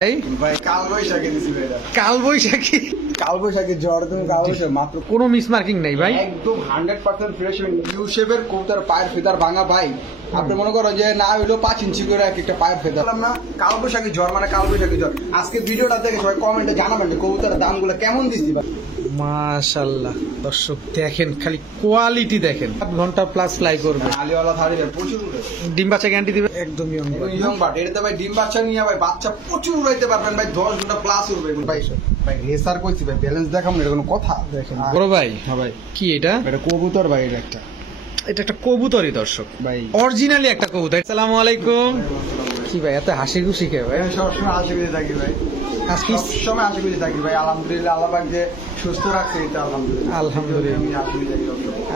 কালবৈশাখী জ্বর তুমি কালবৈশাখী মাত্র কোনো মিসমার্কিং নেই ভাই, একদম 100% ফ্রেশ ইউ শেপের কবুতর পায়ের ফেদার ভাঙা ভাই। আপনি মনে করো যে না হইলো 5 ইঞ্চি করে একটা পায়ের ফেদার না, কালবৈশাখী জ্বর মানে কালবৈশাখী জ্বর। আজকে ভিডিওটা দেখে সবাই কমেন্টে জানাবেন যে কবুতরের দামগুলো কেমন দিচ্ছি ভাই। মাশাআল্লাহ দর্শক দেখেন, খালি কোয়ালিটি দেখেন। 7 ঘন্টা প্লাস ফ্লাই করবে, আলিওয়ালা থারি প্রচুর ডিম বাচ্চা গ্যারান্টি দিবে একদম ইয়ং বাট। এটাতে ভাই ডিম বাচ্চা নিয়ে ভাই বাচ্চা প্রচুর উড়াইতে পারবেন ভাই, 10 ঘন্টা প্লাস উড়বে ভাই। ভাই রেসার কইছি ভাই, ব্যালেন্স দেখাম এটা কোনো কথা? দেখেন বড় ভাই। হ্যাঁ ভাই, কি এটা? এটা কবুতর ভাই, এটা একটা কবুতরই দর্শক ভাই, অরিজিনালি একটা কবুতর। আসসালামু আলাইকুম। কি ভাই এত হাসি খুশি কে ভাই? সবসময় হাসি খুশি থাকি ভাই, আজকে সবসময় হাসি খুশি থাকি ভাই। আলহামদুলিল্লাহ আল্লাহ পাক যে সুস্থ রাখছে, এটা আলহামদুলিল্লাহ। আলহামদুলিল্লাহ আমি হাসি খুশি থাকি।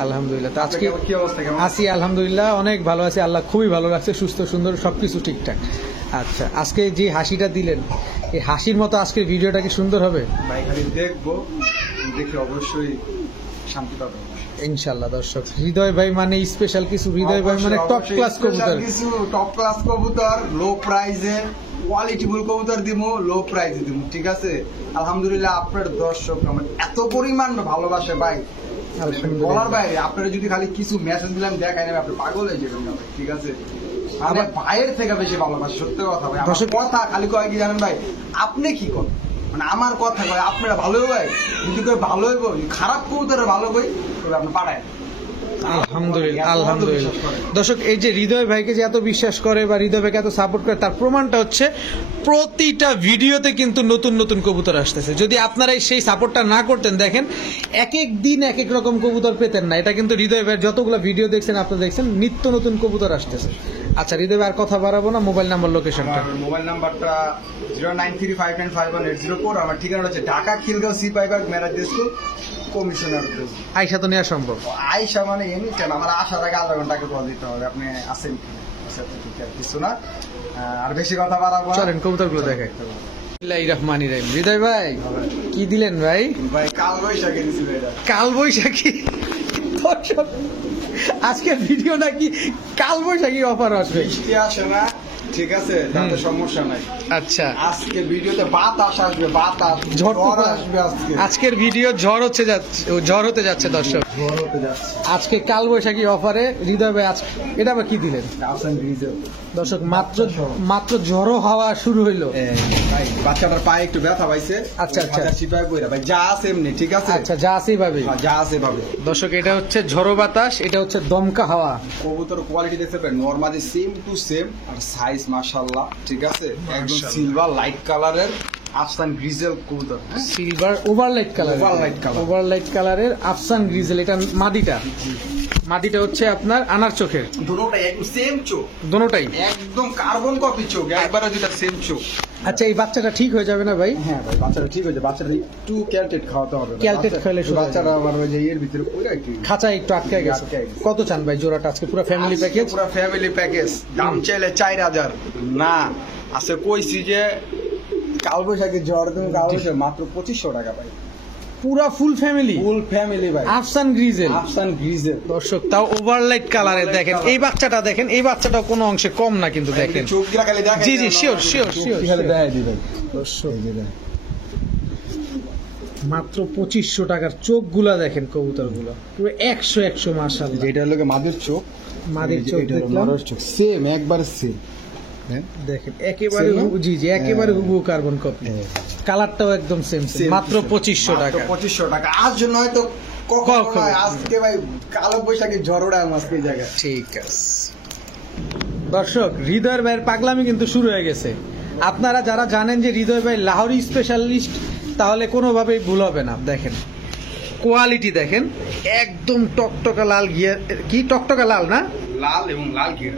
আলহামদুলিল্লাহ। তো আজকে কি অবস্থা, কেমন আছি? আলহামদুলিল্লাহ অনেক ভালো আছি, আল্লাহ খুবই ভালো রাখছে, সুস্থ সুন্দর সবকিছু ঠিকঠাক। আচ্ছা, আজকে যে হাসিটা দিলেন এই হাসির মতো আজকের ভিডিওটা কি সুন্দর হবে ভাই? খালি দেখবো, দেখে অবশ্যই শান্তি পাবো ইনশাআল্লাহ। দর্শক হৃদয় ভাই মানে স্পেশাল কিছু, হৃদয় ভাই মানে টপ ক্লাস কবুতর, কিছু টপ ক্লাস কবুতর, লো প্রাইজে কোয়ালিটিফুল কবুতর দিমু, লো প্রাইজে দিমু, ঠিক আছে? আলহামদুলিল্লাহ আপনার দর্শক আমার এত পরিমাণ ভালোবাসে ভাই, বলার বাইরে। আপনারা যদি খালি কিছু মেসেজ দিলাম দেখাই নেবে, আপনি পাগল হয়ে যাবেন না ভাই, ঠিক আছে? আমার ভাইয়ের থেকে বেশি ভালোবাসে, সত্যি কথা ভাই। আমার কথা খালি কয় কি জানেন ভাই, আপনি কি করেন মানে আমার কথা কয় আপনারা ভালো ভাই, যদি কেউ ভালো হইব, খারাপ কবুতরের ভালো কই তবে আপনি পাঠায়। আলহামদুলিল্লাহ আলহামদুলিল্লাহ। দর্শক এই যে হৃদয় ভাইকে যে এত বিশ্বাস করে বা হৃদয় ভাইকে এত সাপোর্ট করে, তার প্রমাণটা হচ্ছে প্রতিটা ভিডিওতে কিন্তু নতুন নতুন কবুতর আসতেছে। যদি আপনারা সেই সাপোর্টটা না করতেন, দেখেন এক এক দিন এক এক রকম কবুতর পেতেন না। এটা কিন্তু হৃদয় ভাইয়ের যতগুলো ভিডিও দেখছেন আপনারা দেখছেন, নিত্য নতুন কবুতর আসতেছে। আচ্ছা হৃদয় ভাই আর কথা বাড়াবো না, মোবাইল নাম্বার লোকেশনটা। মোবাইল নাম্বারটা 093595194। আমার ঠিকানা হচ্ছে ঢাকা খিলগাঁও সিপাইবাগ মেরাজ স্কুল, কমিশনার। আইসা তো নেওয়া সম্ভব? আইসা মানে এনি টাইম, আমার আসার আগে আধা ঘন্টাকে কল দিতে হবে। আপনি আসেন কিছু না, আর বেশি কথা বাড়াবো। চলেন কবুতরগুলো দেখে। রহমানি রাহিম। হৃদয় ভাই কি দিলেন ভাই? ভাই কালবৈশাখী দিছি ভাই। কালবৈশাখী দর্শক আজকের ভিডিও নাকি কালবৈশাখী অফার আসবে। বৃষ্টি আসে না, ঠিক আছে, তাতে সমস্যা নাই। আচ্ছা আজকে ভিডিওতে বাতাস আসবে, বাতাস ঝড় আসবে। আজকের ভিডিও ঝড় হতে যাচ্ছে দর্শক, ঝড় হতে যাচ্ছে আজকে কালবৈশাখী অফারে। হৃদয় ভাই আজকে এটা আবার কি দিলেন? দর্শক মাত্র ঝড়ো হাওয়া শুরু হইলো, ভাই বাচ্চাটার পায়ে একটু ব্যথা পাইছে। আচ্ছা আচ্ছা, চিপায় কইরা ভাই যা আছে এমনি, ঠিক আছে? আচ্ছা যা আছে ভাবে, যা আছে ভাবে। দর্শক এটা হচ্ছে ঝড়ো বাতাস, এটা হচ্ছে দমকা হাওয়া। কবুতর কোয়ালিটি দেখতে পাবেন, নরমালি সেম টু সেম, আর সাইজ মাশাআল্লাহ, ঠিক আছে? একদম সিলভার লাইট কালারের আফসান গ্রিজেল কবুতর, সিলভার ওভারলাইট কালারের আফসান গ্রিজেল। এটা মাদিটা হচ্ছে আপনার আনার চোখের, দুটোটাই একদম সেম চোখ, দুটোটাই একদম কার্বন কপি চোখ, একবারে দুটো সেম চোখ। আচ্ছা এই বাচ্চাটা ঠিক হয়ে যাবে না ভাই? হ্যাঁ ভাই বাচ্চাটা ঠিক হয়েছে, বাচ্চাটা একটু ক্যালটেট খাওয়াতে হবে। ক্যালটেট খাইলে বাচ্চাটা আবার ওই যে এর ভিতরে পুরো একটু খাঁচায় একটু আটকে গেছে। কত চান ভাই জোড়াটা আজকে? পুরো ফ্যামিলি প্যাকেজ? পুরো ফ্যামিলি প্যাকেজ। দাম চাইলে 4000 না, আছে কইছি যে কালবৈশাখী জ্বর তুমি কালবৈশাখী মাত্র 2500 টাকা ভাই, পুরা ফুল ফ্যামিলি ভাই। আফসান গ্রিজেল দর্শক, তাও ওভারলাইট কালারের। দেখেন এই বাচ্চাটা, দেখেন এই বাচ্চাটা কোনো অংশে কম না কিন্তু। দেখেন চোখ দিয়া খালি দেখেন। জি শিওর দেখাই দিবেন দর্শক। মাত্র 2500 টাকার চোখগুলা দেখেন, কবুতরগুলো পুরো 100 মাশাআল্লাহ। যেটা হলো মাদের চোখ, দেখলাম সেম একবারে সেম। দেখেন একেবারে জি একেবারে হুবহু কার্বন কপি, কালারটাও একদম সেম। মাত্র 2500 টাকা। 2500 টাকা আজ নয়তো কখন আজকে ভাই কালবৈশাখী ঝড়টা আজকে জায়গা। ঠিক আছে দর্শক, হৃদয় ভাইয়ের পাগলামি কিন্তু শুরু হয়ে গেছে। আপনারা যারা জানেন যে হৃদয় ভাই লাহোরি স্পেশালিস্ট, তাহলে কোনোভাবেই ভুল হবে না। দেখেন কোয়ালিটি দেখেন, একদম টকটকা লাল গিয়ার, কি টকটকা লাল না, লাল এবং লাল গিয়ার,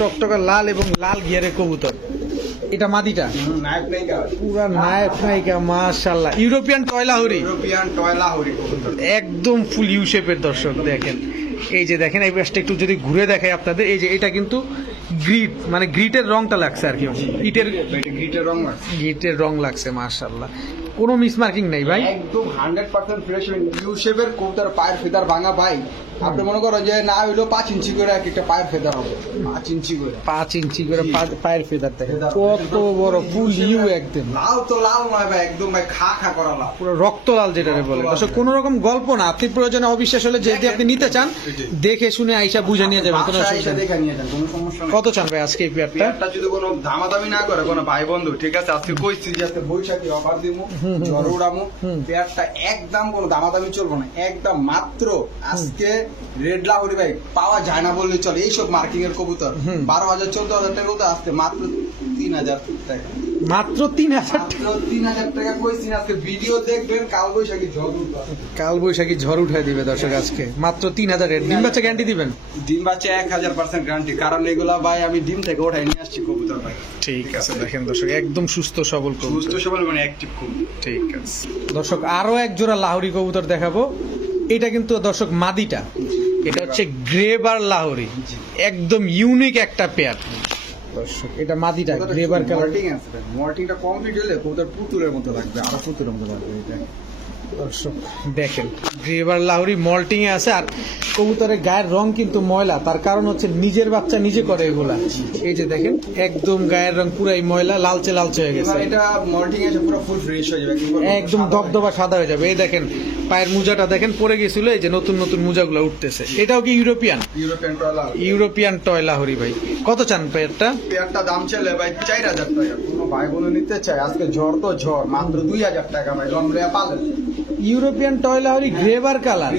টকটকা লাল এবং লাল গিয়ারের কবুতর। এটা মাদিটা পুরা নায়ক নায়িকা মাশাআল্লাহ, ইউরোপিয়ান টয় লাহোরি একদম ফুল ইউ শেপের। দর্শক দেখেন এই যে দেখেন এই পাশটা একটু যদি ঘুরে দেখাই আপনাদের, এই যে এটা কিন্তু গ্রিট মানে গ্রিটের রংটা লাগছে আর কি, গ্রিটের রং লাগছে মাশাআল্লাহ। কোনো মিসমার্কিং নেই ভাই। একদম 100% ফ্রেশ ইউ শেপের কবুতর পায়ের ফেদার ভাঙা ভাই। আপনি মনে করো যে না হইলো 5 ইঞ্চি করে এক একটা পায়ের ফেদার হবে, 5 ইঞ্চি করে 5 ইঞ্চি করে পায়ের ফেদার দেখেন কত বড় ফুল ইউ, একদম লাল তো লাল নয় ভাই, একদম ভাই খা খা করা লাল। পুরো রক্তলাল যেটারে বলে। দর্শক কোনো রকম গল্প না, আপনি প্রয়োজনে অবিশ্বাস হলে যদি আপনি নিতে চান দেখে শুনে আইসা বুঝে নিয়ে যাবেন, কোনো বাসায় অসুবিধা এসে নেই। দেখে নিয়ে যান, কোনো সমস্যা নেই। কত চান ভাই আজকে এই পেয়ারটা? পেয়ারটা যদি কোনো দামাদামি না করে কোনো ভাই বন্ধু, ঠিক আছে আজকে কইছি যে আজকে বৈশাখী অফার দিমু, ঝড় উড়ামু, পেয়ারটা একদম কোনো দামাদামি চলবো না, একদম মাত্র আজকে রেড লাহোরি ভাই পাওয়া যায় না বললে চলে। এইসব মার্কিং এর কবুতর 12,000 14,000 টাকা কবুতর আজকে মাত্র 3,000 টাকা, মাত্র 3,000 টাকা। মাত্র 3,000 টাকা কইছি না। আজকে ভিডিও দেখবেন, কাল বৈশাখী ঝড় উঠবে। কাল বৈশাখী ঝড় উঠায় দিবে দর্শক আজকে মাত্র 3,000 এর। ডিম বাচ্চা গ্যারান্টি দিবেন? ডিম বাচ্চা 1000% গ্যারান্টি, কারণ এগুলা ভাই আমি ডিম থেকে ওঠাই নিয়ে আসছি কবুতর ভাই। ঠিক আছে, দেখেন দর্শক একদম সুস্থ সবল কবুতর। সুস্থ সবল মানে অ্যাক্টিভ খুব। ঠিক আছে দর্শক, আরো এক জোড়া লাহোরি কবুতর দেখাবো। এটা কিন্তু দর্শক মাদিটা, এটা হচ্ছে গ্রেবার লাহোরি, একদম ইউনিক একটা পেয়ার দর্শক। এটা মাদিটা গ্রেবার কালার। মর্টিং আছে ভাই, মর্টিংটা কমপ্লিট হলে কবুতর পুতুলের মতো লাগবে, আরো পুতুলের মতো লাগবে এটা। দর্শক দেখেন গ্রেবার লাহোরি মল্টিং এ আছে, আর কবুতরের গায়ের রং কিন্তু ময়লা, তার কারণ হচ্ছে নিজের বাচ্চা নিজে করে এগুলা। এই যে দেখেন একদম গায়ের রং পুরাই ময়লা, লালচে লালচে হয়ে গেছে। এটা মল্টিং এসে পুরো ফুল ফ্রেশ হয়ে যাবে, একদম দবদবা সাদা হয়ে যাবে। এই দেখেন পায়ের মোজাটা দেখেন পরে গেছিল, এই যে নতুন নতুন মোজাগুলো উঠতেছে। এটাও কি ইউরোপিয়ান? ইউরোপিয়ান টয়লা। ইউরোপিয়ান টয় লাহোরি ভাই। কত চান পেয়ারটা? পেয়ারটা দাম চলে ভাই 4,000 টাকা। কোনো ভাই বোন নিতে চায় আজকে ঝড় তো ঝড়, মাত্র 2,000 টাকা ভাই। লমরিয়া পালেন ইউরোপিয়ান টয় লাহোরি গ্রেবার কালার,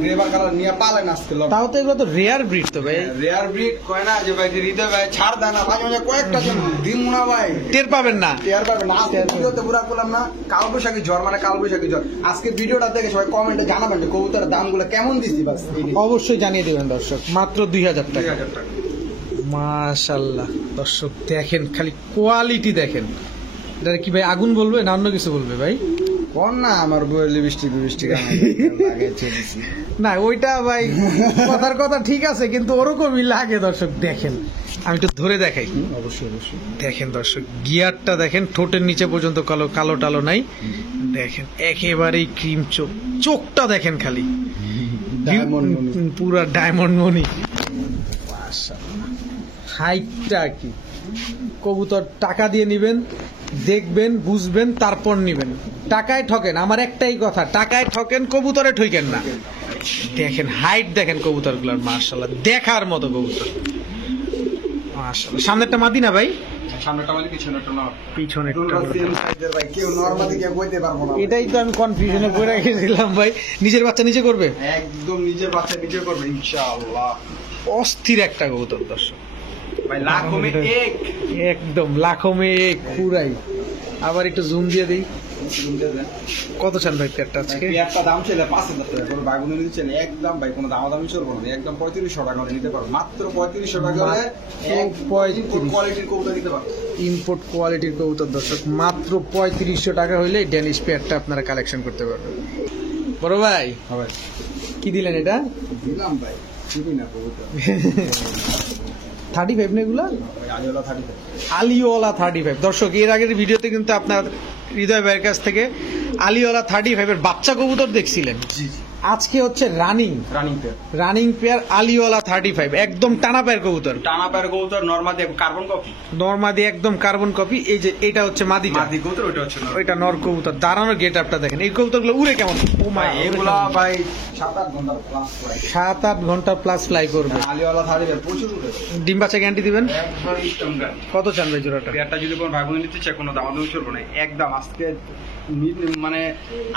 গ্রেভার কালার নিয়ে পালেন আজকে। তাও তো এগুলো তো রেয়ার ব্রিড তো ভাই। রেয়ার ব্রিড কয় না যে ভাই হৃদয় ভাই ছাড় দেয় না, মাঝে মাঝে কয়েকটা দিন না ভাই টের পাবেন না। টের পাবে না। আজকে ভিডিওতে পুরা করলাম না, কাল বৈশাখী ঝড় মানে কাল বৈশাখী ঝড়। আজকে ভিডিওটা দেখে সবাই কমেন্টে জানাবেন যে কবুতরের দামগুলো কেমন দিচ্ছি, বাস অবশ্যই জানিয়ে দেবেন দর্শক। মাত্র 2,000 টাকা। 2,000 টাকা। মাশাআল্লাহ দর্শক দেখেন খালি কোয়ালিটি দেখেন। এটা কি ভাই আগুন বলবে না অন্য কিছু বলবে ভাই? কোন না আমার বই লিপস্টিক না ওইটা ভাই কথার কথা ঠিক আছে, কিন্তু ওরকমই লাগে দর্শক। দেখেন আমি একটু ধরে দেখাই। অবশ্যই অবশ্যই দেখেন দর্শক গিয়ারটা দেখেন, ঠোঁটের নিচে পর্যন্ত কালো কালো টালো নাই। দেখেন একেবারেই ক্রিম চোখ, চোখটা দেখেন খালি ডায়মন্ড মনি। পুরা ডায়মন্ড মনি। হাইটটা কি, কবুতর টাকা দিয়ে নিবেন, দেখবেন বুঝবেন তারপর নিবেন। টাকায় ঠকেন, আমার একটাই কথা, টাকায় ঠকেন কবুতরে ঠকেন না। দেখেন হাইট দেখেন কবুতর গুলার, মাশাআল্লাহ দেখার মতো কবুতর মাশাআল্লাহ। সামনেরটা মাদি না ভাই? সামনেটা মানে পিছনেটা না, পিছনেরটা সেম সাইজের ভাই, কেউ নরমালি কেউ কইতে পারবো না। এটাই তো আমি কনফিউশনে পড়ে গেছিলাম ভাই। নিজের বাচ্চা নিজে করবে, একদম নিজের বাচ্চা নিজে করবে ইনশাআল্লাহ। অস্থির একটা কবুতর দর্শক ভাই লাখো মে এক, একদম লাখো মে এক পুরাই। আবার একটু জুম দিয়ে দিই। কত চান ভাই পেয়ারটা আজকে? একটা দাম ছিল 5,000 টাকা, কোনো বাগুনে নিচ্ছেন একদম ভাই, কোনো দামাদামি চলবো না, একদম 3500 টাকা করে নিতে পারবো, মাত্র 3500 টাকা করে এক 35 কোয়ালিটির কবুতর নিতে পারবো। ইম্পোর্ট কোয়ালিটির কবুতর দর্শক, মাত্র 3500 টাকা হইলে ড্যানিশ পেয়ারটা আপনারা কালেকশন করতে পারবেন। বড় ভাই হ্যাঁ কি দিলেন এটা? দিলাম ভাই, চিনি না কবুতর 35 না এগুলা? ভাই আলিওলা 35। আলিওয়ালা 35 দর্শক, এর আগের ভিডিওতে কিন্তু আপনার হৃদয় ভাইয়ের কাছ থেকে আলিওয়ালা 35 এর বাচ্চা কবুতর দেখছিলেন। জি জি, আজকে হচ্ছে রানিং পেয়ার, রানিং পেয়ার আলিওয়ালা 35, একদম টানা পেয়ার কবুতর, টানা পেয়ার কবুতর, নরমাদি কার্বন কপি, নরমাদি একদম কার্বন কপি। এই যে এটা হচ্ছে মাদিটা, মাদি কবুতর, ওটা হচ্ছে নর। ওইটা নর কবুতর। দাঁড়ানোর গেট আপটা দেখেন, এই কবুতরগুলো উড়ে কেমন। ও মা, ভাই এগুলা ভাই 7-8 ঘন্টা প্লাস ফ্লাই, 7-8 ঘন্টা প্লাস ফ্লাই করবে। আলিওলা 35 প্রচুর উঠে। ডিম বাচ্চা গ্যারান্টি দিবেন? একবার স্ট্রং গান। কত চান ভাই জোড়াটা? পেয়ারটা যদি কোনো ভাই বোন নিতে চায় কোনো দামাদামি চলবে না, একদম আজকে মানে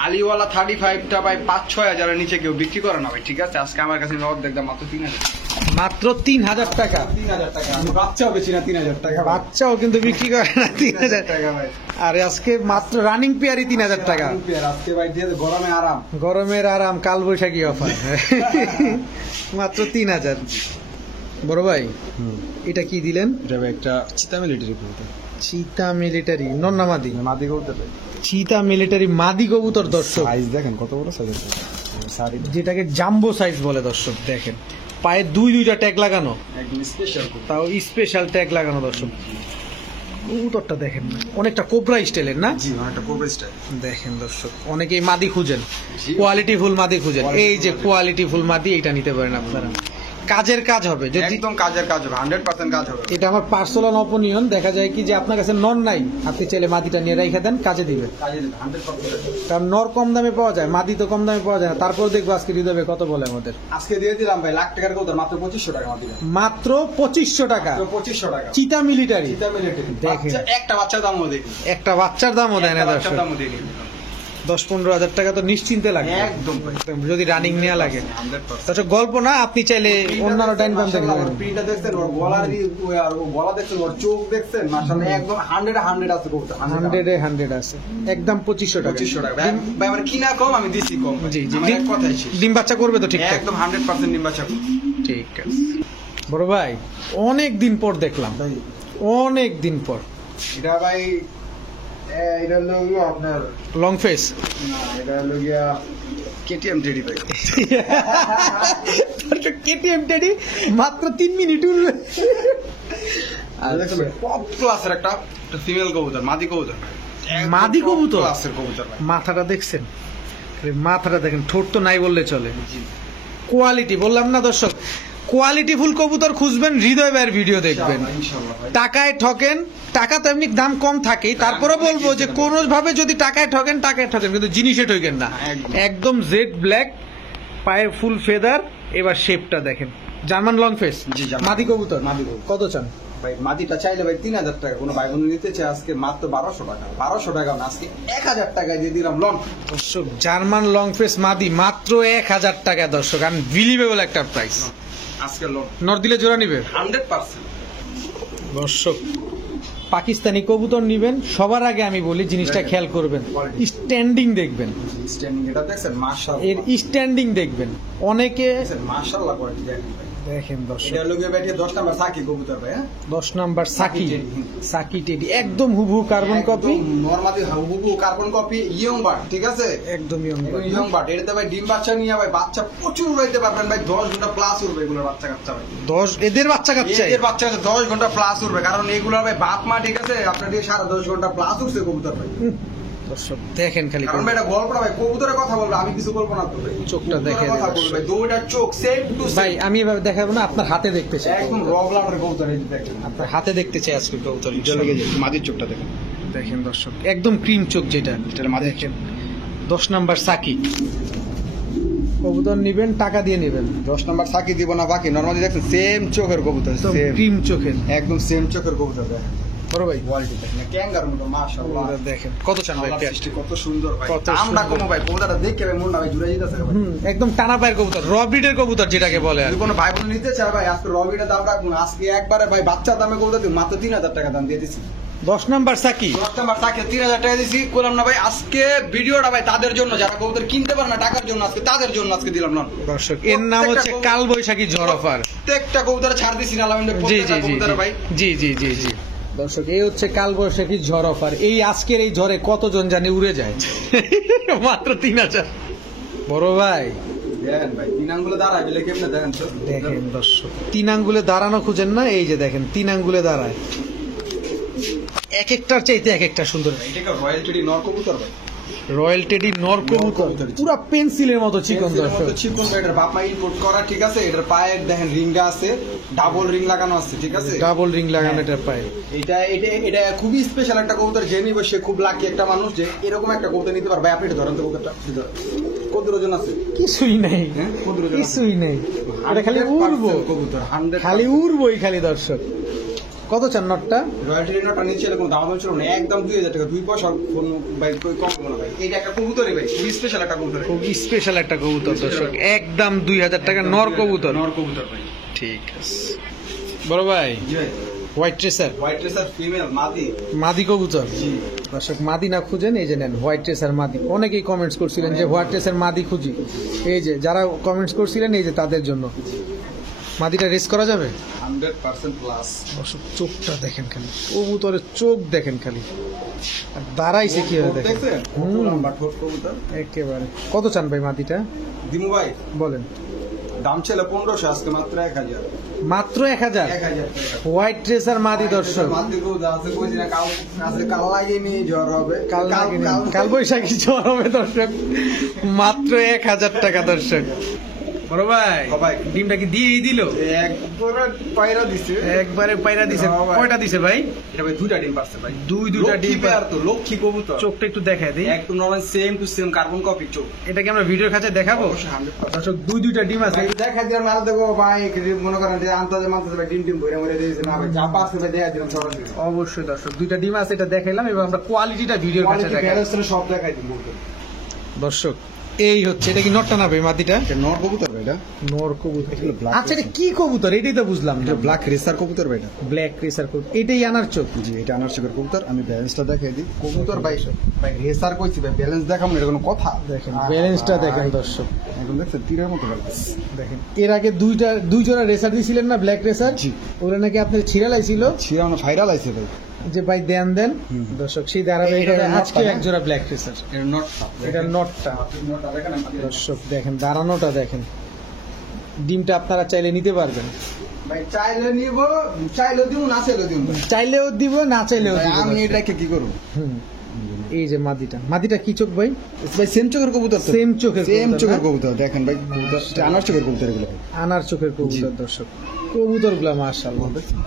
আলিওয়ালা 35টা ভাই 5-6 হাজারের নিচে কেউ বিক্রি করে না ভাই, ঠিক আছে? আজকে আমার কাছে অর্ধেক দাম মাত্র 3,000, মাত্র 3,000 টাকা। 3,000 টাকা। আমি বাচ্চাও বেশি না 3,000 টাকা, বাচ্চাও কিন্তু বিক্রি করে না 3,000 টাকা ভাই। আর আজকে মাত্র রানিং পেয়ারই 3,000 টাকা। পেয়ার আজকে ভাই দিয়ে গরমে আরাম। গরমের আরাম, কাল বৈশাখী অফার মাত্র 3,000। বড় ভাই এটা কি দিলেন? এটা ভাই একটা চিতা মিলিটারি কবুতর, চিতা মিলিটারি নন্না মাদি, মাদি কবুতর। চিতা মিলিটারি মাদি কবুতর দর্শক, সাইজ দেখেন কত বড় সাইজ, সারি যেটাকে জাম্বো সাইজ বলে দর্শক। দেখেন পায়ে দুইটা ট্যাগ লাগানো, একদম স্পেশাল। তাও স্পেশাল ট্যাগ লাগানো দর্শক। কবুতরটা দেখেন না, অনেকটা কোবরা স্টাইলের না? জি অনেকটা কোবরা স্টাইল। দেখেন দর্শক, অনেকেই মাদি খুঁজেন, কোয়ালিটি ফুল মাদি খুঁজেন, এই যে কোয়ালিটি ফুল মাদি, এইটা নিতে পারেন আপনারা। কাজের কাজ হবে, যদি একদম কাজের কাজ হবে, 100% কাজ হবে। এটা আমার পার্সোনাল অপিনিয়ন, দেখা যায় কি যে আপনার কাছে নর নাই, আপনি চাইলে মাদিটা নিয়ে রেখে দেন, কাজে দিবে। কাজে দিবে 100%। কারণ নর কম দামে পাওয়া যায়, মাদি তো কম দামে পাওয়া যায় না। তারপর দেখবো আজকে হৃদয় ভাই কত বলে আমাদের। আজকে দিয়ে দিলাম ভাই লাখ টাকার কবুতর মাত্র 2500 টাকা দিলাম। মাত্র 2500 টাকা, 2500 টাকা। চিতা মিলিটারি। চিতা মিলিটারি। দেখেন। একটা বাচ্চার দামও দেখি। একটা বাচ্চার দামও দেয় না দর্শক। দামও দেখি। 10-15 হাজার টাকা তো নিশ্চিন্তে লাগে, একদম ভাই। যদি রানিং নেওয়া লাগে। 100%। দর্শক গল্প না, আপনি চাইলে অন্যান্য ডাইন বাম দেখতে পারেন। প্রিন্টটা দেখছেন, ওর গলা দেখছেন, ওর চোখ দেখছেন, মাশাআল্লাহ একদম 100 আছে কবুতর। 100 আছে, একদম 2500 টাকা। 2500 টাকা। ভাই আমার কিনা কম, আমি দিছি কম। জি জি, আমার এক কথাই শেষ। ডিম বাচ্চা করবে তো ঠিকঠাক? একদম 100% ডিম বাচ্চা করবে। ঠিক আছে বড় ভাই, অনেক দিন পর দেখলাম, ভাই অনেক দিন পর। এটা ভাই এটা হলো আপনার লং ফেস। না, এটা হলো গিয়া কেটিএম টেডি ভাই। কেটিএম টেডি মাত্র 3 মিনিট উঠবে। টপ ক্লাসের একটা ফিমেল কবুতর, মাদি কবুতর। মাদি কবুতর? ক্লাসের কবুতর ভাই। মাথাটা দেখছেন, মাথাটা দেখেন, ঠোঁট তো নাই বললে চলে। কোয়ালিটি বললাম না দর্শক, কোয়ালিটি ফুল কবুতর খুঁজবেন, হৃদয় ভাইয়ের ভিডিও দেখবেন। ইনশাআল্লাহ ভাই। টাকায় ঠকেন, টাকা তো এমনি দাম কম থাকেই, তারপরে বলবো যে কোন ভাবে যদি টাকায় ঠকেন, কিন্তু জিনিসে ঠকেন না। একদম। একদম জেড ব্ল্যাক, পায়ে ফুল ফেদার। এবার শেপটা দেখেন, জার্মান লং ফেস, জি, জার্মান। মাদি কবুতর। মাদি কবুতর। কত চান ভাই মাদিটা চাইলে ভাই 3000 টাকা, কোনো ভাই বোন নিতে চাই আজকে মাত্র 1200 টাকা। 1200 টাকা না, আজকে 1000 টাকায় দিয়ে দিলাম লন। দর্শক? জার্মান লং ফেস মাদি মাত্র 1000 টাকা দর্শক, আনবিলিভেবল একটা প্রাইস। আজকে লন নর দিলে জোড়া নিবে 100%। দর্শক। পাকিস্তানি কবুতর নিবেন, সবার আগে আমি বলি জিনিসটা দেখেন। খেয়াল করবেন, Quality। স্ট্যান্ডিং দেখবেন, স্ট্যান্ডিং এটা দেখছেন মাশাআল্লাহ। এর স্ট্যান্ডিং দেখবেন। অনেকে দেখছেন মাশাআল্লাহ কোয়ালিটি দেখেন ভাই। দেখেন দর্শক, এটা লোকে ব্যাটিয়ে 10 নাম্বার সাকি কবুতর ভাই। হ্যাঁ 10 নাম্বার সাকি, সাকি টেডি। সাকি টেডি, একদম হুবহু কার্বন কপি, নরমালি হুবহু কার্বন কপি, ইয়ং বার্ড, ঠিক আছে? একদম ইয়ং বার্ড। এটাতে ভাই ডিম বাচ্চা নিয়ে ভাই বাচ্চা প্রচুর উড়াইতে পারবেন ভাই, 10 ঘন্টা প্লাস উড়বে এগুলোর বাচ্চা কাচ্চা ভাই। 10 এদের বাচ্চা কাচ্চা। এদের বাচ্চা কাচ্চা 10 ঘন্টা প্লাস উড়বে, কারণ এগুলোর ভাই বাপ মা, ঠিক আছে? আপনার দিয়ে 10.5 ঘন্টা প্লাস উঠছে কবুতর ভাই। দর্শক দেখেন খালি, কারণ ভাই এটা গল্পটা ভাই, কবুতরের কথা বলবে, আমি কিছু বলবো না তো ভাই। চোখটা দেখে কথা দেন। বলবে ভাই, দুইটার চোখ সেম টু সেম। ভাই আমি এভাবে দেখাবো না, আপনার হাতে দেখতে চাই, একদম রবলার কবুতর, এই যে দেখেন। আপনার হাতে দেখতে চাই আজকে কবুতর। মাদির চোখটা দেখেন। দেখেন দর্শক, একদম ক্রিম চোখ যেটা, এটা মাদির চোখ। 10 নাম্বার সাকি কবুতর নিবেন, টাকা দিয়ে নেবেন। 10 নাম্বার সাকি দিব না বাকি, নরমালি দেখছেন সেম চোখের কবুতর, সেম ক্রিম চোখের, একদম সেম চোখের কবুতর দেখেন। বড় ভাই কোয়ালিটি দেখেন, ক্যাঙ্গার মতো মাশাআল্লাহ। কবুতর দেখেন, কত চান ভাই? আল্লাহর সৃষ্টি কত সুন্দর ভাই। কত আমরা সুন্দর। কম ভাই, কবুতরটা দেখে ভাই মনটা ভাই জুড়ে যেতেছে ভাই। একদম টানা পায়ের কবুতর, র ব্রিডের কবুতর যেটাকে বলে আর যদি কোনো ভাই বোন নিতে চায় ভাই, আজকে রবিটা দাম রাখুন, আজকে একবারে ভাই বাচ্চার দামে কবুতর দিই মাত্র 3000 টাকা দাম দিয়ে দিচ্ছি। 10 নাম্বার সাকি 10 নাম্বার সাকি 3000 টাকা দিছি, করলাম না ভাই। আজকে ভিডিওটা ভাই তাদের জন্য, যারা কবুতর কিনতে পারে না টাকার জন্য, আজকে তাদের জন্য আজকে দিলাম না। দর্শক। এর নাম হচ্ছে কাল বৈশাখী ঝড় অফার। প্রত্যেকটা কবুতর ছাড় দিছি না আলহামদুলিল্লাহ, জি জি প্রত্যেকটা জি কবুতর ভাই। জি জি জি জি দর্শক, এই হচ্ছে কাল বৈশাখী ঝড় অফার। এই আজকের এই ঝড়ে কতজন জানে উড়ে যায়, মাত্র 3000। বড় ভাই দেখেন ভাই, তিন আঙ্গুলে দাঁড়ায় বলে কেমনে দেখেন তো। দেখেন দর্শক, 3 আঙ্গুলে দাঁড়ানো খুঁজেন না, এই যে দেখেন 3 আঙ্গুলে দাঁড়ায়, এক একটার চাইতে এক একটা সুন্দর। এটাকে রয়্যাল টেডি নর কবুতর ভাই। রয়্যাল টেডি নর কবুতর, পুরো পেন্সিলের মতো চিকন দর্শক। চিকন ভাই, এটার বাপ মা ইম্পোর্ট করা, ঠিক আছে? এটার পায়ে দেখেন রিংটা আছে, ডাবল রিং লাগানো আছে, ঠিক আছে? ডাবল রিং লাগানো এটার পায়ে। এটা এটা এটা খুবই স্পেশাল একটা কবুতর, যে নিবে সে খুব লাকি একটা মানুষ যে এরকম একটা কবুতর নিতে পারবে। আপনি এটা ধরেন তো কবুতরটা, কত ওজন আছে? কিছুই নেই, হ্যাঁ কত ওজন আছে? কিছুই নেই, এটা খালি উড়বো, 100% কবুতর, 100% খালি উড়বোই খালি দর্শক। কত চান নটটা? রয়্যাল টেডি নটটা নিচে কোনো দাম ছিল না, একদম 2000 টাকা, 2 পয়সা কোন ভাই কই কম হবে না ভাই। এটা একটা কবুতরই ভাই, খুবই স্পেশাল একটা কবুতর, খুব স্পেশাল একটা কবুতর দর্শক, একদম 2000 টাকা নর কবুতর। নর কবুতর ভাই। ঠিক আছে বড় ভাই, জি ভাই, white tracer white racer female মাদি। মাদি কবুতর। জি দর্শক, মাদি না খুঁজেন, এই যে নেন হোয়াইট ট্রেসার মাদি। অনেকেই কমেন্টস করছিলেন যে হোয়াইট ট্রেসার মাদি খুঁজি, এই যে যারা কমেন্টস করছিলেন, এই যে তাদের জন্য মাদিটা রেস করা যাবে 100% প্লাস। দর্শক চোখটা দেখেন খালি, কবুতরের চোখ দেখেন খালি, আর দাঁড়াইছে কিভাবে দেখেন। দেখছেন কত লম্বা ঠোঁট কবুতর। একেবারে। কত চান ভাই মাদিটা? দিমু ভাই বলেন। দাম ছিল 1500, আজকে মাত্র 1000। মাত্র 1000 1000 টাকা। হোয়াইট ট্রেসার মাদি দর্শক, মাত্র গরু আছে, কইছি না কাল লাগেনি, ঝড় হবে, কাল বৈশাখী জ্বর হবে দর্শক। মাত্র 1000 টাকা দর্শক। বড় ভাই ভাই। ডিমটা কি দিয়েই দিল? একবারে পায়রা দিছে। একবারে পায়রা দিছে। হ্যাঁ ভাই। কয়টা দিছে ভাই? এটা ভাই 2টা ডিম পাচ্ছে ভাই। দুইটা ডিম আর তো লক্ষ্মী কবুতর। চোখটা একটু দেখায় দিই। একদম normal same to same carbon copy চোখ। এটা কি আমরা ভিডিওর কাছে দেখাবো? অবশ্যই 100%। দর্শক দুইটা ডিম আছে। দেখা দিলাম না দেখো ভাই, মনে করেন যে আন্তাজে মান্তাজে ভাই ডিম ভরে মরে দিয়েছে না ভাই, যা পারছে ভাই দেখা দিলাম সরাসরি। অবশ্যই দর্শক দুইটা ডিম আছে, এটা দেখাইলাম এবং আমরা কোয়ালিটিটা ভিডিওর কাছে কোয়ালিটি দেখাই। ব্যালেন্স সব দেখাই দিই। দর্শক এই হচ্ছে, এটা কি নটটা না ভাই মাদিটা? এটা নর কবুতর ভাই, এটা নর কবুতর। এগুলো black আচ্ছা এটা কি কবুতর? এটাই তো বুঝলাম না। এটা ব্ল্যাক রেসার কবুতর ভাই, এটা ব্ল্যাক রেসার কবুতর, এটাই আনার চোখ। জি এটা আনার শিকার কবুতর। আমি ব্যালেন্সটা দেখাই দিই। কবুতর ভাই ভাই রেসার কইছি ভাই, ব্যালেন্স দেখাবো না, এটা কোনো কথা? দেখেন ব্যালেন্সটা দেখেন দর্শক, এখন দেখছেন তীরের মতো ব্যালেন্স। দেখেন এর আগে দুই জোড়া রেসার দিছিলেন না, ব্ল্যাক রেসার? জি। ওরা নাকি আপনার ছিড়ালাই ছিল ছিড়ানো ভাইরাল আইছে ভাই। যে ভাই দেন দর্শক, সেই ধারাবাহিকতা এটা আজকে নটটা এক জোড়া ব্ল্যাক রেসার। এর নটটা, এটা নটটা নটটা দেখেন আপনি। দর্শক দেখেন, দাঁড়ানোটা দেখেন। ডিমটা আপনারা চাইলে নিতে পারবেন, ভাই চাইলে নিব, চাইলে দিব, না চাইলে দিব ভাই। চাইলেও দিব, না চাইলেও ভাই, দিব। আমি দর্শক। এটাকে কি করব? হুম। এই যে মাদিটা কি চোখ ভাই? ভাই সেম চোখের কবুতর তো। Same চোখের সেম কবুতর, চোখের না? কবুতর দেখেন ভাই, কবুতর আনার চোখের কবুতর এগুলো ভাই। আনার চোখের কবুতর দর্শক, কবুতর গুলা মাশাআল্লাহ দেখেন,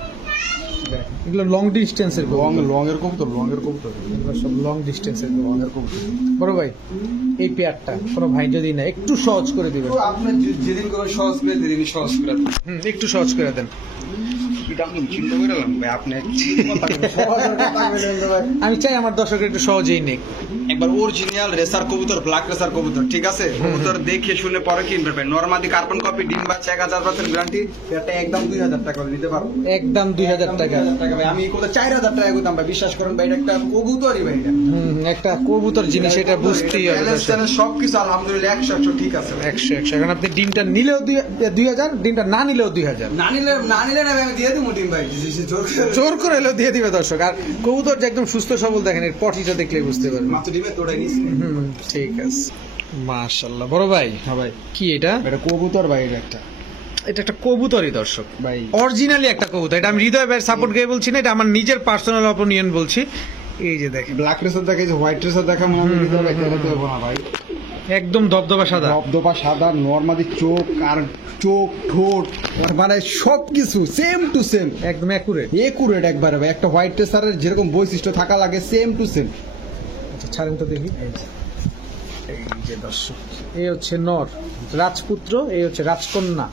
এগুলো লং ডিস্টেন্সের লং কবুতর, লং এর কবুতর, লং এর কবুতর, এগুলো সব লং ডিস্টেন্সের লং কবুতর। এর কবুতর। বড় ভাই এই পেয়ারটা কোনো ভাই যদি না একটু সহজ করে দিবেন। তো আপনি যেদিন করে সহজ করে দিন, সহজ করে দেন। একটু সহজ করে দেন। কি দাম নিন চিন্তা করে লাম ভাই, আপনি সহজের কথা বলেন তো ভাই। আমি চাই আমার দর্শকের একটু সহজেই নেই। একবার অরিজিনাল রেসার কবুতর, ব্ল্যাক রেসার কবুতর, ঠিক আছে? কবুতর দেখে শুনে পরে কিনবে ভাই। নরমালি কার্বন কপি ডিম বাচ্চা 1000% গ্যারান্টি। এটা একদম 2000 টাকা করে নিতে পারবো। একদম 2000 টাকা। 2000 টাকা ভাই। আমি এই কবুতর 4000 টাকা দাম ভাই, বিশ্বাস করেন ভাই, এটা একটা কবুতরই ভাই এটা। একটা কবুতর জিনিস, এটা বুঝতেই হবে ব্যালেন্স দর্শক। ট্যালেন্স সবকিছু আলহামদুলিল্লাহ 100 ঠিক আছে ভাই। 100 এখন আপনি ডিমটা নিলেও 2000, ডিমটা না নিলেও 2000, না নিলে না ভাই, আমি দিয়ে দেবো ডিম ভাই, জোর করে। জোর করে এলেও দিয়ে দিবে দর্শক। আর কবুতর যে একদম সুস্থ সবল দেখেন, এর পটিটা দেখলেই বুঝতে পারবেন। মাত্র ডিমে তোড়াই নিস। ঠিক আছে মাশাআল্লাহ। বড় ভাই হ্যাঁ ভাই, কি এটা? এটা কবুতর ভাই, এটা একটা এটা একটা কবুতরই দর্শক, ভাই। অরিজিনালি একটা কবুতর। এটা আমি হৃদয় ভাইয়ের সাপোর্ট দিয়ে বলছি না, এটা আমার নিজের পার্সোনাল অপিনিয়ন বলছি। এই যে দেখেন ব্ল্যাক রেসার দেখা, হোয়াইট রেসার দেখা, মনে হয় দিতে ভাই, তাহলে তো হবো না ভাই। একদম দবদবা সাদা, দবদবা সাদা, নরমালি চোখ আর চোখ, ঠোঁট, মানে সবকিছু সেম টু সেম, একদম অ্যাকুরেট। একুরেট একবারে ভাই। একটা হোয়াইট রেসারের যেরকম বৈশিষ্ট্য থাকা লাগে, সেম টু সেম। আচ্ছা ছাড়েন তো দেখি। এই যে দর্শক, এই হচ্ছে নর রাজপুত্র, এই হচ্ছে রাজকন্যা।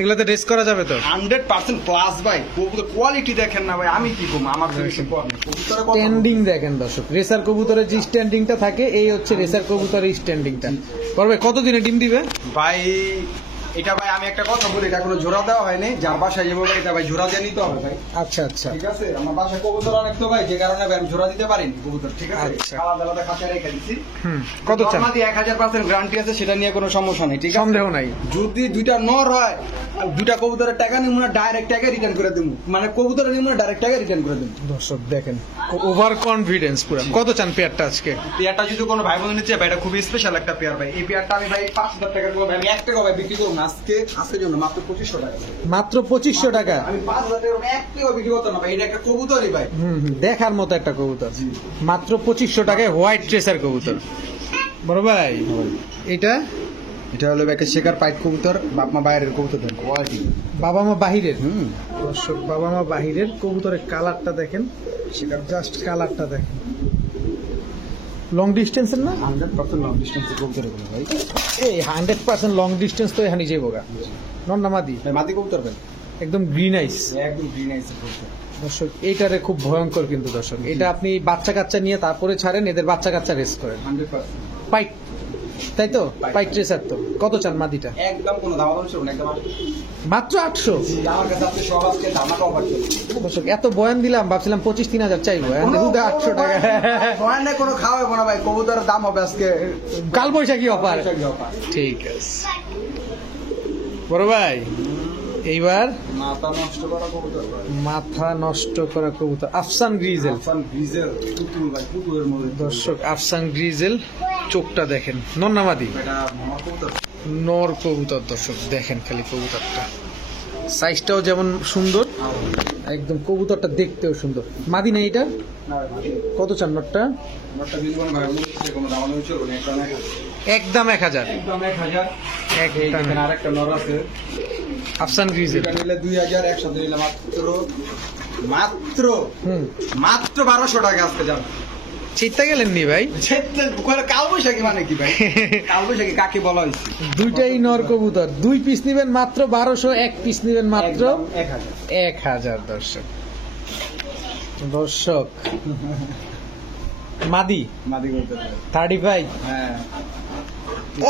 এগুলাতে রেস করা যাবে তো? 100% প্লাস ভাই। কবুতর কোয়ালিটি দেখেন না ভাই, আমি কি কম, আমার থেকে কিছু কম নেই। কবুতরের কথা স্ট্যান্ডিং দেখেন দর্শক, রেসার কবুতরের যে স্ট্যান্ডিংটা থাকে, এই হচ্ছে রেসার কবুতরের স্ট্যান্ডিংটা। বলবে কতদিনে ডিম দিবে ভাই, এটা ভাই আমি একটা কথা বলি, এটা কোনো জোড়া দেওয়া হয়নি। যার বাসায় যাবো ভাই, এটা ভাই জোড়া দিয়ে নিতে হবে ভাই। আচ্ছা আচ্ছা ঠিক আছে, আমার বাসায় কবুতর অনেক তো ভাই, যে কারণে ভাই আমি জোড়া দিতে পারিনি কবুতর, ঠিক আছে? আচ্ছা। আলাদা আলাদা খাঁচায় রেখে দিচ্ছি। কত চান? নরমালি 1000% গ্যারান্টি আছে, সেটা নিয়ে কোনো সমস্যা নেই, ঠিক আছে? সন্দেহ নাই। যদি দুইটা নর হয়, দুইটা কবুতরের টাকা নিব না, ডাইরেক্ট টাকা রিটার্ন করে দেবো। মানে কবুতরের নিব না, ডাইরেক্ট টাকা রিটার্ন করে দেবো। দর্শক দেখেন ওভার কনফিডেন্স পুরো। কত চান পেয়ারটা আজকে? পেয়ারটা যদি কোনো ভাই বোন নিচ্ছে ভাই, এটা খুবই স্পেশাল একটা পেয়ার ভাই। এই পেয়ারটা আমি ভাই 5000 টাকা করবো ভাই, আমি 1 টাকা ভাই বিক্রি করবো না আজকের জন্য, মাত্র 2500 টাকা। মাত্র 2500 টাকা। আমি 5000 টাকা 1 টাকা বিক্রি করতে না ভাই, এটা একটা কবুতরই ভাই। দেখার মতো একটা কবুতর, মাত্র 2500 টাকায় হোয়াইট ট্রেসার কবুতর। বড় ভাই এটা এটা হলো একটা শেখার পাইট কবুতর, বাপ মা বাইরের কবুতর, কোয়ালিটি। বাবা মা বাহিরের। দর্শক বাবা মা বাহিরের কবুতরের কালারটা দেখেন, সেটা জাস্ট কালারটা দেখেন। লং ডিস্টেন্সের না? 100% লং ডিস্টেন্সের কবুতর এগুলো ভাই। এই 100% লং ডিস্টেন্স তো এখানে যাইব গা। নন্নামাদি ভাই মাদি কবুতর ভাই, একদম গ্রিন আইস। একদম গ্রিন আইসের কবুতর। দর্শক এইটারে খুব ভয়ঙ্কর কিন্তু দর্শক, এটা আপনি বাচ্চা কাচ্চা নিয়ে তারপরে ছাড়েন, এদের বাচ্চা কাচ্চা রেস করেন। 100% পাইট, তাই তো? পাইট ট্রেসার তো। কত চান মাদিটা? একদম কোনো দাম দাম ছিল না, একদম মাত্র 800। আমার কাছে আপনি সব আজকে ধামাকা অফার চলছে। দর্শক এত বয়ান দিলাম, ভাবছিলাম 25-3000 চাইবো, এখন 800 টাকা। হয় না, কোনো খাওয়াবো না ভাই, কবুতরের দাম হবে আজকে কাল বৈশাখী অফার। অফার। ঠিক আছে বড় ভাই, এইবার মাথা নষ্ট করা কবুতর ভাই, মাথা নষ্ট করা কবুতর আফসান গ্রিজেল। আফসান গ্রিজেল পুতুল ভাই, পুতুলের মধ্যে। দর্শক আফসান গ্রিজেল, চোখটা দেখেন। নন্নামাদি এটা মামা কবুতর। নর কবুতর দর্শক দেখেন খালি কবুতরটা সাইজটাও যেমন সুন্দর একদম কবুতরটা দেখতেও সুন্দর মাদি না এটা কত চান নটটা একদম 1000 একদম আরেকটা নর আছে আফসান গ্রিজেল এটা নিলে 2100 নিলে মাত্র মাত্র 1200 টাকা আজকে যাবে চিন্তা গেলেন নি ভাই কাল বৈশাখী মানে কি ভাই কাল বৈশাখী কাকে বলা হয়েছে দুইটাই নর কবুতর 2 পিস নিবেন মাত্র 1200 1 পিস নিবেন মাত্র 1000 দর্শক দর্শক মাদি মাদি করতে 35 হ্যাঁ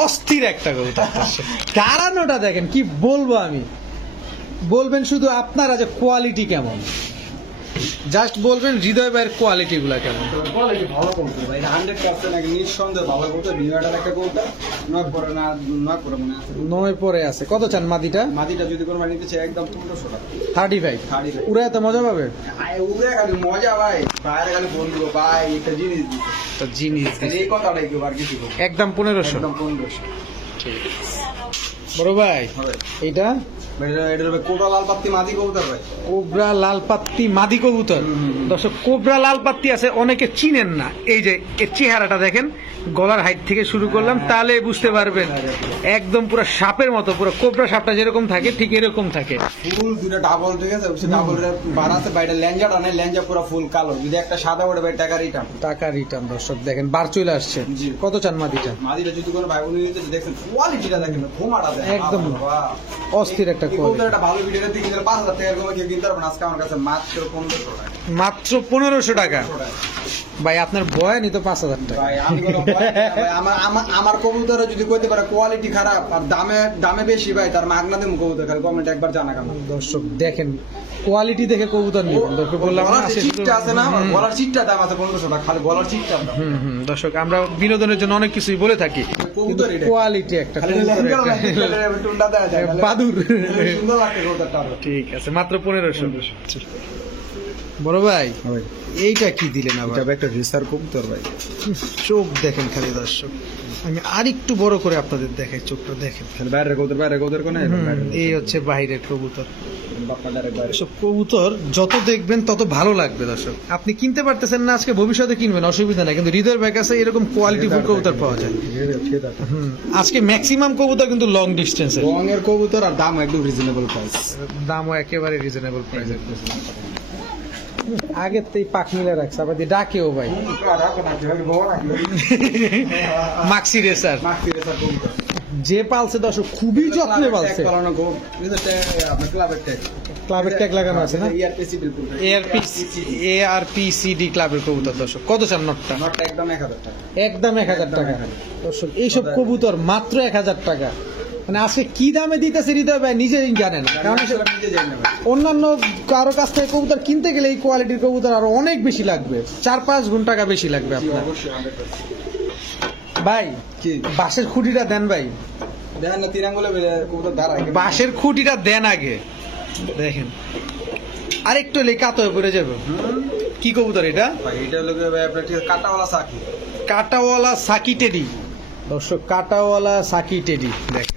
অস্থির একটা কবুতর দর্শক কারণটা দেখেন কি বলবো আমি বলবেন শুধু আপনারা যে কোয়ালিটি কেমন জাস্ট বলবেন হৃদয় ভাইয়ের কোয়ালিটি গুলা কেমন কোয়ালিটি ভালো করতে ভাই 100% নাকি নিঃসন্দেহে ভালো করতে বিনিয়োগটা একটা করতে নয় পরে না নয় পরে মনে আছে 9 পরে আছে কত চান মাদিটা মাদিটা যদি কোনো নিতে চাই একদম 1500 টাকা 35 উড়ে তো মজা পাবে উড়ে খালি মজা ভাই বাইরে খালি ফোন দিব ভাই একটা জিনিস দিই তো জিনিস এই কথাটাই কি আর কিছু একদম 1500 একদম 1500 ঠিক বড় ভাই হবে এইটা এটার কোবরা লাল পাত্তি মাদি কবুতর ভাই কোবরা লাল পাত্তি মাদি কবুতর দর্শক কোবরা লাল পাত্তি আছে অনেকে চিনেন না এই যে এর চেহারাটা দেখেন গলার হাইট থেকে শুরু করলাম তাহলে বুঝতে পারবেন একদম পুরো সাপের মতো পুরো কোবরা সাপটা যেরকম থাকে ঠিক এরকম থাকে ফুল দুটো ডাবল ঠিক আছে ডাবল বার আছে বাইরে ল্যাঞ্জাটা নেই ল্যাঞ্জা পুরো ফুল কালো যদি একটা সাদা ওটা ভাই টাকা রিটার্ন দর্শক দেখেন বার চলে আসছে জি। কত চান মাদিটা মাদিটা যদি কোনো ভাই বোন নিতে দেখেন কোয়ালিটিটা দেখেন ঘুমাটা দেখেন একদম অস্থির একটা কবুতর একটা ভালো ভিডিওতে দিকে 5000 টাকা এরকম কেউ কিনতে পারবেন আজকে আমার কাছে মাত্র 1500 টাকা মাত্র 1500 টাকা ভাই আপনার বয়ানই তো 5000 টাকা ভাই আমি কোনো ভয় নাই ভাই, আমার কবুতরে যদি কইতে পারে কোয়ালিটি খারাপ আর দামে বেশি ভাই তার মাগনা দেব কবুতর খালি কমেন্ট একবার জানা কেন দর্শক দেখেন কোয়ালিটি দেখে কবুতর নেবেন দর্শক বললাম না গলার যে চিটটা আছে না গলার চিটটা দাম আছে 1500 টাকা খালি গলার চিটটা দাম দর্শক আমরা বিনোদনের জন্য অনেক কিছুই বলে থাকি কবুতর এটা কোয়ালিটি একটা খালি কবুতরের লেহেঙ্গা একটা- টুন্ডা দেয়া যায় বাদুর সুন্দর লাগে কবুতরটা ঠিক আছে মাত্র 1500 বড় ভাই এইটা কি দিলেন আবার এটা একটা রেসার কবুতর ভাই চোখ দেখেন খালি দর্শক আমি আরেকটু বড় করে আপনাদের দেখাই চোখটা দেখেন খালি বাইরে কবুতর কোনে এই হচ্ছে বাইরের কবুতর বাপ্পা ডাইরেক্ট বাইরে সব কবুতর যত দেখবেন তত ভালো লাগবে দর্শক আপনি কিনতে পারতেছেন না আজকে ভবিষ্যতে কিনবেন অসুবিধা নাই কিন্তু হৃদয়ের ভাই কাছে এরকম কোয়ালিটিফুল কবুতর পাওয়া যায় আজকে ম্যাক্সিমাম কবুতর কিন্তু লং ডিস্টেন্সে রঙের কবুতর আর দাম একদম রিজনেবল প্রাইস দামও একেবারে রিজনেবল প্রাইসের আগের তো পাক মিলে রাখছে আবার দিয়ে ডাকেও ভাই মাক্সি রেসার যে পালছে দর্শক খুবই যত্নে পালছে ক্লাবের ট্যাগ লাগানো আছে না এআরপিসিডি ক্লাবের কবুতর দর্শক কত চান নটটা একদম 1000 টাকা দর্শক এইসব কবুতর মাত্র 1000 টাকা মানে আজকে কি দামে দিতেছে হৃদয় ভাই নিজেই জানে না কারণ অন্যান্য কারো কাছ থেকে কবুতর কিনতে গেলে এই কোয়ালিটির কবুতর আরো অনেক বেশি লাগবে 4-5 গুণ টাকা বেশি লাগবে আপনার ভাই কি বাঁশের খুঁটিটা দেন ভাই দেখেন না 3 আঙ্গুলে কবুতর দাঁড়ায় বাঁশের খুঁটিটা দেন আগে দেখেন আরেকটু লেখাত হয়ে পড়ে যাবে কি কবুতর এটা ভাই এটা হলো ভাই আপনার ঠিক কাটাওয়ালা সাকি কাটাওয়ালা সাকি টেডি দর্শক কাটাওয়ালা সাকি টেডি দেখেন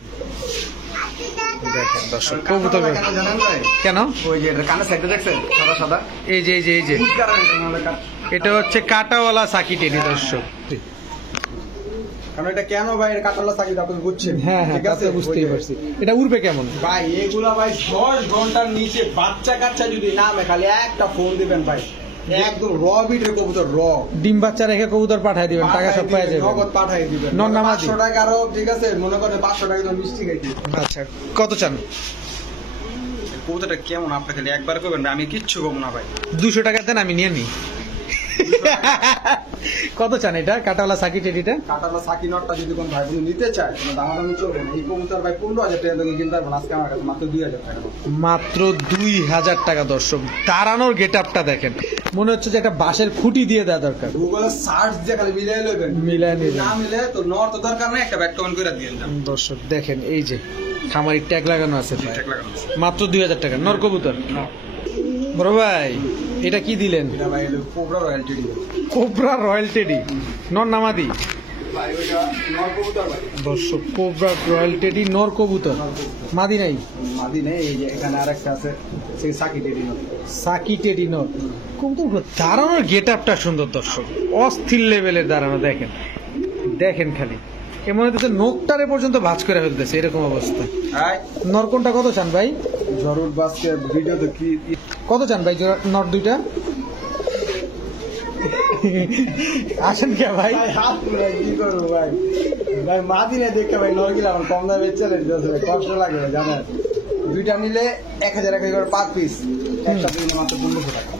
দেখেন দর্শক কবুতর কেন জানেন ভাই কেন ওই যে কানে সাইডে দেখছেন সাদা সাদা এই যে কি কারণে এটা নাম লেখা? এটা হচ্ছে কাটাওয়ালা সাকি টেডি দর্শক কারণ এটা কেন ভাই এটা কাটাওয়ালা সাকি আপনি বুঝছেন হ্যাঁ হ্যাঁ ঠিক আছে তাতে বুঝতেই পারছি এটা উড়বে কেমন ভাই এগুলা ভাই 10 ঘন্টার নিচে বাচ্চা কাচ্চা যদি নামে খালি একটা ফোন দিবেন ভাই একদম র বিটের কবুতর র ডিম বাচ্চা রেখে কবুতর পাঠায় দিবেন টাকা সব পাওয়া যাবে নগদ পাঠাই দিবেন নন নামাজি। 500 টাকা আরো ঠিক আছে মনে করেন 500 টাকা তো মিষ্টি খাইতে আচ্ছা কত চান কবুতরটা কেমন আপনি খালি একবার করবেন আমি কিচ্ছু কম না ভাই 200 টাকা দেন আমি নিয়ে নিই কত চান এটা কাটাওয়ালা সাকি টেডিটা কাটালা সাকি নটটা যদি কোন ভাই বোন নিতে চায় কোনো দামাদামি চলবে না এই কবুতর ভাই 15000 টাকা দিয়ে কিনতে পারবেন আজকে আমার কাছে মাত্র 2000 টাকা মাত্র 2000 টাকা দর্শক দাঁড়ানোর গেট আপটা দেখেন মনে হচ্ছে যে একটা বাঁশের খুঁটি দিয়ে দেওয়া দরকার গুগলে সার্চ দিয়ে খালি মিলাই লইবেন মিলাই নিবেন। না মিলে তো নর তো দরকার নেই একটা ব্যাট কমেন্ট করে দিয়ে দিলাম দর্শক দেখেন এই যে খামারি ট্যাগ লাগানো আছে ভাই। ঠিক লাগানো আছে। মাত্র 2000 টাকা নর কবুতর বড় ভাই এটা কি দিলেন এটা ভাই হলো cobra royal teddy cobra royal teddy নর নামাদি ভাই ওইটা নর কবুতর ভাই। দর্শক কোবরা রয়্যাল টেডি নর কবুতর মাদি নাই মাদি নেই, এই যে এখানে আরেকটা আছে, সেই সাকি টেডি নর। সাকি টেডি নর কবুতর দাঁড়ানোর গেট আপটা সুন্দর দর্শক, অস্থির লেভেলের দাঁড়ানো। দেখেন দেখেন খালি এমন হচ্ছে নোকটারে পর্যন্ত ভাঁজ করে ফেলতেছে এরকম অবস্থা। নর কোনটা কত চান ভাই? জরুর বাসকে ভিডিও তো কি কত চান ভাই নর দুইটা? আসেন কে ভাই? ভাই হাত তুলে কি করবো ভাই, ভাই মাদি নেই দেখতে ভাই নর গিলা আমার কম দামে চলে দিতেছে ভাই, কষ্ট লাগে ভাই জানেন। দুইটা নিলে 1000 করে পার পিস, একসাথে নিলে মাত্র 1500 টাকা।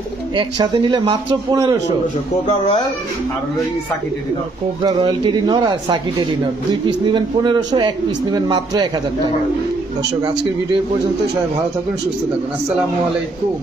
একসাথে নিলে মাত্র 1500। কোবরা রয়্যাল আর সাকি টেডি নর। কোবরা রয়্যাল টেডি নর আর সাকি টেডি নর 2 পিস নেবেন 1500, 1 পিস নেবেন মাত্র 1000 টাকা। দর্শক আজকের ভিডিও পর্যন্ত, সবাই ভালো থাকুন, সুস্থ থাকুন, আসসালামু আলাইকুম।